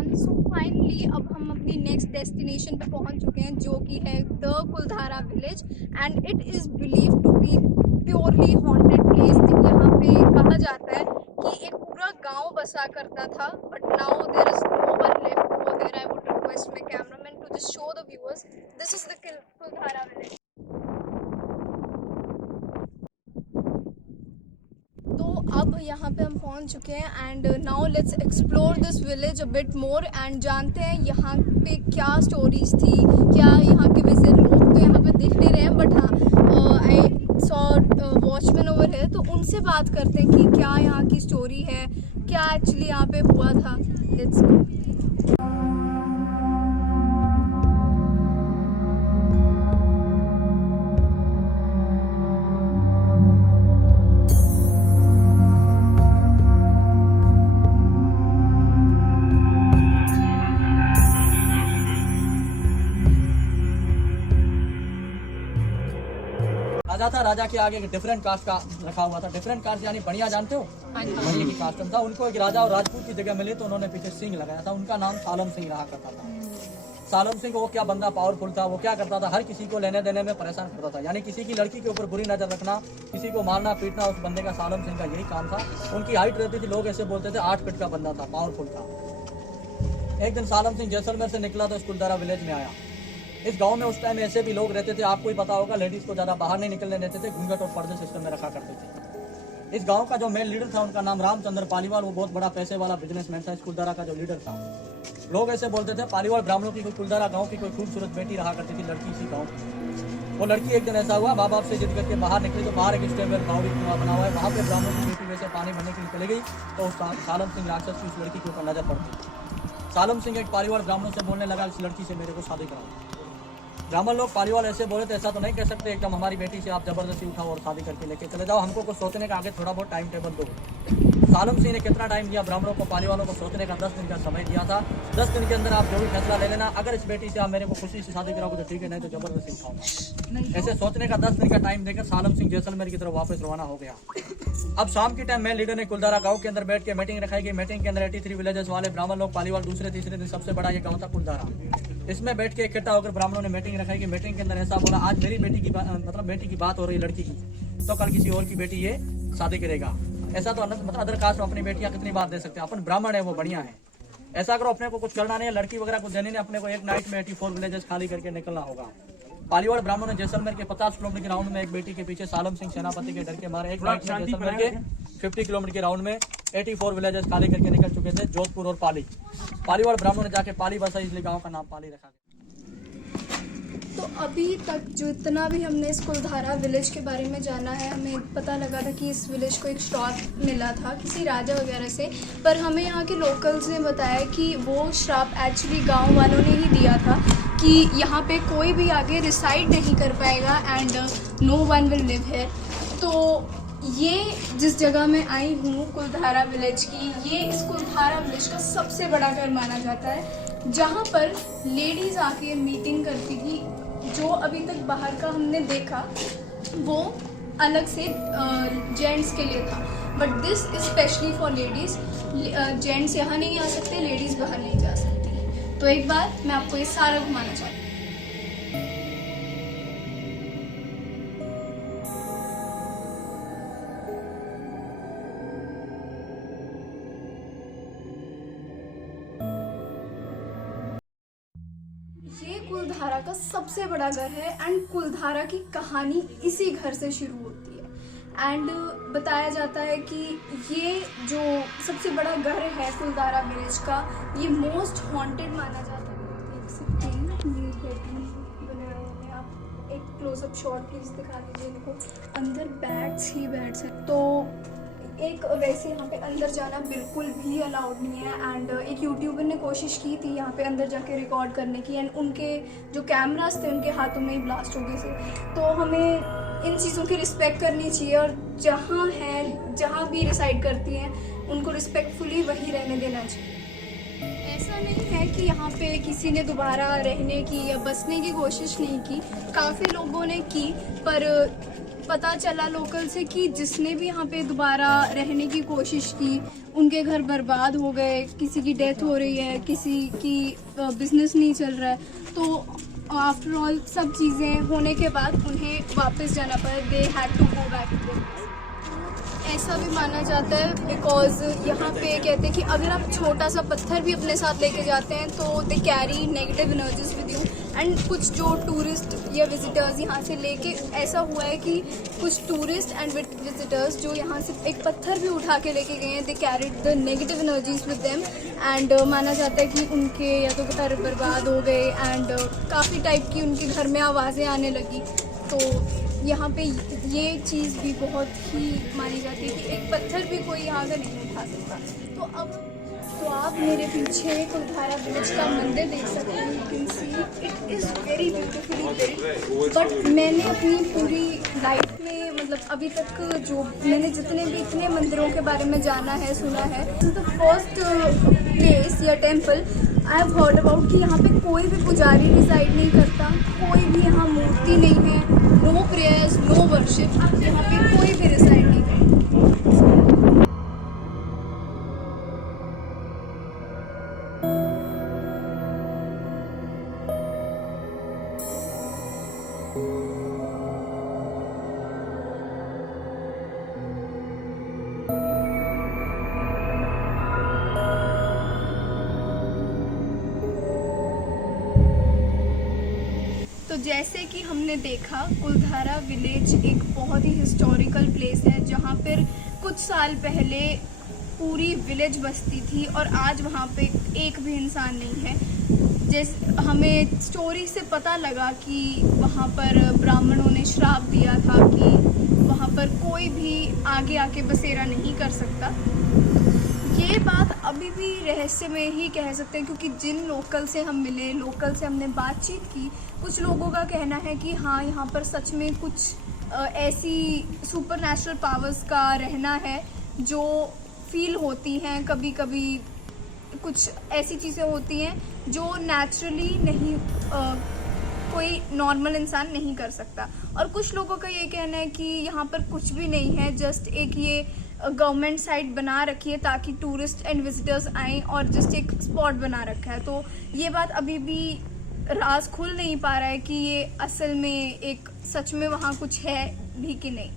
Everyone, so finally अब हम अपनी नेक्स्ट डेस्टिनेशन पे पहुंच चुके हैं जो कि है the Kuldhara village and it is believe to be purely haunted place. यहाँ पे कहा जाता है कि एक पूरा गांव बसा करता था, but now there is no one left over there. I would request my cameraman to just show the viewers this is the Kuldhara village. तो अब यहाँ पे हम पहुँच चुके हैं and now let's explore this village a bit more and जानते हैं यहाँ पे क्या स्टोरीज थी, क्या यहाँ के वैसे लोग तो यहाँ पे दिख नहीं रहे हैं, बट हाँ आई सॉ वॉचमैन ओवर है, तो उनसे बात करते हैं कि क्या यहाँ की स्टोरी है, क्या एक्चुअली यहाँ पे हुआ था। लेट्स राजा था, राजा के आगे एक डिफरेंट कास्ट का रखा हुआ था। डिफरेंट कास्ट यानी बढ़िया जानते हो, बढ़िया की कास्ट था। उनको एक राजा और राजपूत की जगह मिली तो उन्होंने पीछे सिंह लगाया था। उनका नाम सालम सिंह रहा करता था। सालम सिंह वो क्या बंदा पावरफुल था, वो क्या करता था, हर किसी को लेने देने में परेशान करता था। यानी किसी की लड़की के ऊपर बुरी नजर रखना, किसी को मारना पीटना, उस बंदे का सालम सिंह का यही काम था। उनकी हाइट रहती थी, लोग ऐसे बोलते थे 8 फीट का बंदा था, पावरफुल था। एक दिन सालम सिंह जैसलमेर से निकला तो इस कुलधारा विलेज में आया। इस गांव में उस टाइम ऐसे भी लोग रहते थे, आपको ही पता होगा, लेडीज को ज़्यादा बाहर नहीं निकलने देते थे, घूंघट और पर्दे सिस्टम में रखा करते थे। इस गांव का जो मेन लीडर था उनका नाम रामचंद्र पालीवाल, वो बहुत बड़ा पैसे वाला बिजनेसमैन था। इस कुलधारा का जो लीडर था, लोग ऐसे बोलते थे पालीवाल ब्राह्मणों की कोई कुलधारा गाँव की कोई खूबसूरत बेटी रहा करती थी, लड़की इसी गाँव की। वो लड़की एक दिन ऐसा हुआ, माँ बाप से जिद करके बाहर निकली तो बाहर एक स्टेबल गाँव कुआं बना हुआ है, वहाँ पे ब्राह्मणों की बेटी वैसे पानी भरने के लिए चली गई तो उस सालम सिंह राक्षस की उस लड़की के ऊपर नजर पड़ती। सालम सिंह एक पालीवाल ब्राह्मणों से बोलने लगा, इस लड़की से मेरे को शादी कराओ। ब्राह्मण लोग पालीवाल ऐसे बोले थे, ऐसा तो नहीं कह सकते एकदम हमारी बेटी से आप जबरदस्ती उठाओ और शादी करके लेके चले जाओ, हमको कुछ सोचने का आगे थोड़ा बहुत टाइम टेबल दो। सालम सिंह ने कितना टाइम दिया ब्राह्मणों को, पालीवालों को सोचने का 10 दिन का समय दिया था। 10 दिन के अंदर आप जो भी फैसला ले लेना, अगर इस बेटी से आप मेरे को खुशी से शादी कराओगे तो ठीक है, नहीं तो जबरदस्ती उठाऊंगा। ऐसे सोचने का 10 दिन का टाइम देकर सालम सिंह जैसलमेर की तरफ वापस रवाना हो गया। अब शाम के टाइम में लीडर ने कुलधारा गांव के अंदर बैठ के मीटिंग रखाई गई। मीटिंग के अंदर 83 विलेजेस वाले ब्राह्मण लोग, पालीवाल दूसरे तीसरे दिन सबसे बड़ा ये गांव था कुलधारा। इसमें बैठ के इकट्ठा होकर ब्राह्मणों ने मीटिंग रखाई कि मीटिंग के अंदर ऐसा बोला, आज मेरी बेटी की मतलब बेटी की बात हो रही है लड़की की, तो कल किसी और की बेटी ये शादी करेगा। ऐसा तो मतलब अदर कास्ट में अपनी बेटियां कितनी बार दे सकते हैं, अपन ब्राह्मण है वो बढ़िया है। ऐसा करो, अपने को कुछ करना नहीं है, लड़की वगैरह कुछ देनी नहीं, अपने को एक नाइट में 84 विलेजेस खाली करके निकलना होगा। पालीवाल ब्राह्मणों ने जैसलमेर के 50 किलोमीटर के राउंड में एक बेटी के पीछे सालम सिंह सेनापति के डर के मारे एक नाइट में जैसलमेर के 50 किलोमीटर के राउंड में 84 विलेजेस खाली करके निकल चुके थे, जोधपुर और पाली। पालीवाल ब्राह्मणों ने जाके पाली बसा, इसलिए गाँव का नाम पाली रखा गया। तो अभी तक जो इतना भी हमने इस कुलधारा विलेज के बारे में जाना है, हमें पता लगा था कि इस विलेज को एक श्राप मिला था किसी राजा वगैरह से, पर हमें यहाँ के लोकल्स ने बताया कि वो श्राप एक्चुअली गांव वालों ने ही दिया था कि यहाँ पे कोई भी आगे रिसाइड नहीं कर पाएगा and no one will live here. तो ये जिस जगह मैं आई हूँ कुलधारा विलेज की, ये इस कुलधारा विलेज का सबसे बड़ा घर माना जाता है, जहाँ पर लेडीज़ आके मीटिंग करती थी। जो अभी तक बाहर का हमने देखा वो अलग से जेंट्स के लिए था, but this is specially for ladies. Gents यहाँ नहीं आ सकते, लेडीज़ बाहर नहीं जा सकती। तो एक बार मैं आपको ये सारा घुमाना चाहती हूँ। ये कुलधारा का सबसे बड़ा घर है एंड कुलधारा की कहानी इसी घर से शुरू होती है एंड बताया जाता है कि ये जो सबसे बड़ा घर है कुलधारा विलेज का, ये मोस्ट हॉन्टेड माना जाता है। देख सकते हैं ये बेडरूम बने हुए हैं, आप एक क्लोजअप शॉट प्लीज दिखा दीजिए इनको। अंदर बैड्स ही बैड्स हैं, तो एक वैसे यहाँ पे अंदर जाना बिल्कुल भी अलाउड नहीं है एंड एक यूट्यूबर ने कोशिश की थी यहाँ पे अंदर जाके रिकॉर्ड करने की एंड उनके जो कैमरास थे उनके हाथों में ही ब्लास्ट हो गए थे। तो हमें इन चीज़ों की रिस्पेक्ट करनी चाहिए और जहाँ भी रिसाइड करती हैं उनको रिस्पेक्टफुली वहीं रहने देना चाहिए। ऐसा नहीं है कि यहाँ पे किसी ने दोबारा रहने की या बसने की कोशिश नहीं की, काफ़ी लोगों ने की, पर पता चला लोकल से कि जिसने भी यहाँ पे दोबारा रहने की कोशिश की उनके घर बर्बाद हो गए, किसी की डेथ हो रही है, किसी की बिजनेस नहीं चल रहा है। तो आफ्टर ऑल सब चीज़ें होने के बाद उन्हें वापस जाना पड़ा, they had to go back to. ऐसा भी माना जाता है बिकॉज यहाँ पे कहते हैं कि अगर आप छोटा सा पत्थर भी अपने साथ लेके जाते हैं तो they carry negative energies with you. And कुछ जो टूरिस्ट या विजिटर्स यहाँ से लेके, ऐसा हुआ है कि कुछ टूरिस्ट एंड विजिटर्स जो यहाँ से एक पत्थर भी उठा के लेके गए हैं, they carried the negative energies with them. And माना जाता है कि उनके या तो घर बर्बाद हो गए एंड काफ़ी टाइप की उनके घर में आवाज़ें आने लगी। तो यहाँ पे ये चीज़ भी बहुत ही मानी जाती है कि एक पत्थर भी कोई यहाँ का नहीं उठा सकता। तो आप मेरे पीछे कुलधारा विलेज का मंदिर देख सकते हैं, you can see it is very beautifully built. But मैंने अपनी पूरी लाइफ में, मतलब अभी तक जो मैंने जितने भी इतने मंदिरों के बारे में जाना है, सुना है, this is the first place या temple I have heard about कि यहाँ पे कोई भी पुजारी रिसाइड नहीं करता, कोई भी यहाँ मूर्ति नहीं है, नो प्रेयर्स, नो वर्शिप, यहाँ पे कोई भी रिसाइड नहीं करता। तो जैसे कि हमने देखा, कुलधारा विलेज एक बहुत ही हिस्टोरिकल प्लेस है जहाँ पर कुछ साल पहले पूरी विलेज बसती थी और आज वहाँ पे एक भी इंसान नहीं है। जैसे हमें स्टोरी से पता लगा कि वहाँ पर ब्राह्मणों ने श्राप दिया था कि वहाँ पर कोई भी आगे आके बसेरा नहीं कर सकता। ये बात अभी भी रहस्य में ही कह सकते हैं, क्योंकि जिन लोकल से हम मिले, लोकल से हमने बातचीत की, कुछ लोगों का कहना है कि हाँ, यहाँ पर सच में कुछ ऐसी सुपर नेचुरल पावर्स का रहना है जो फील होती हैं। कभी कभी कुछ ऐसी चीज़ें होती हैं जो नेचुरली नहीं, कोई नॉर्मल इंसान नहीं कर सकता। और कुछ लोगों का ये कहना है कि यहाँ पर कुछ भी नहीं है, जस्ट एक ये गवर्नमेंट साइट बना रखी है ताकि टूरिस्ट एंड विजिटर्स आएँ, और जस्ट एक स्पॉट बना रखा है। तो ये बात अभी भी राज खुल नहीं पा रहा है कि ये असल में एक सच में वहाँ कुछ है भी कि नहीं।